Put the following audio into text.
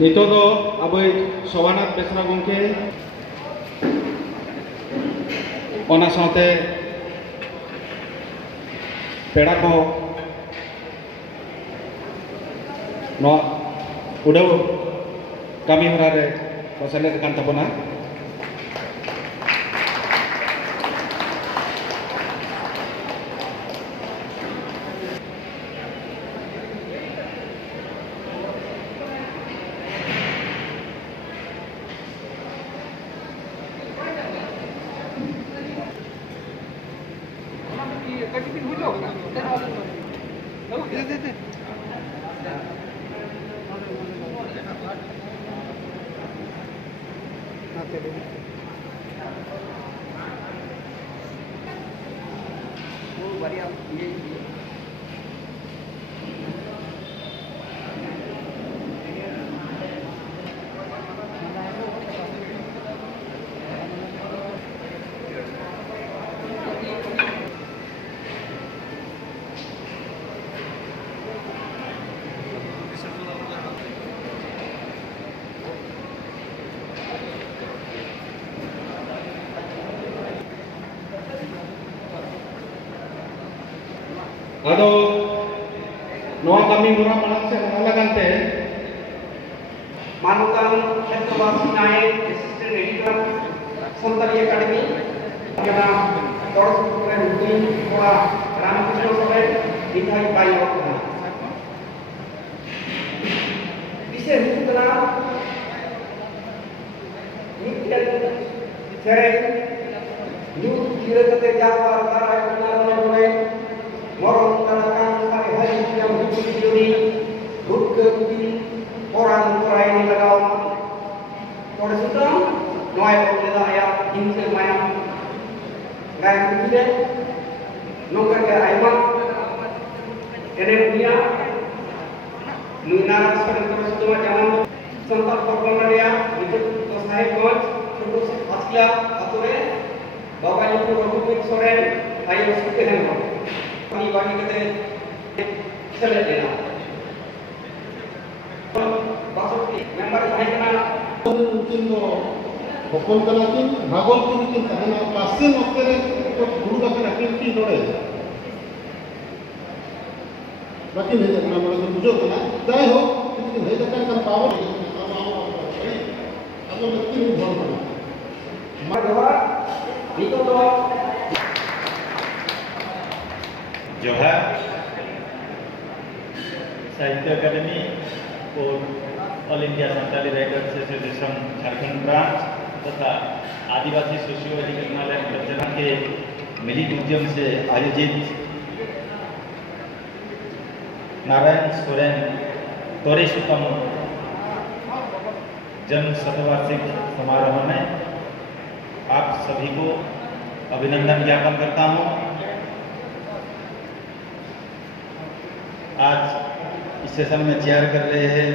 नितो दो अबै शोभानाथ बेसरा गंके ओना साथे पेड़ा को नो उड़ाव कमी हरा रे सेलेद कान ताबोना आदो नवा कमी होरा मानक से लगाते मानुकान क्षेत्रवासी नायक असिस्टेंट एडिटर संताली एकेडमी केना दर्शक रुटीन थोड़ा रामकृष्ण सभा दिखाई पाई होता विशेष रूपना नित्य सेरे न्यू कीरे कते जापार तारा करना होय morong tanakan kali hari yang dicuci rut ke bukti orang lain lagaw pada sudah noy pemela ayat inse mayam gaya bukti nongkar ke ayam ene punya nunara sekarang terus cuma jangan sempat korban dia itu selesai coach terus aslia ature bapak itu berhubung sore ayo sekalian kami bagi kita selesai dah. Maksud member saya kena mungkin lo bukan karena ini bagol mungkin karena pasien waktu itu guru bahkan aktif dole. Bakin ini karena mereka bujur karena dah ho itu ini kan power aku mesti buat. Maka itu tu जोहार साहित्य अकादमी और all India Santali writers association Jharkhand branch तथा आदिवासी socio educational and cultural के मिलित उद्यम से आयोजित नारायण सोरेन तोरेशुतम जन्म शतवार्षिक समारोह में आप सभी को अभिनंदन ज्ञापन करता हूँ। आज इस सेशन में चेयर कर रहे हैं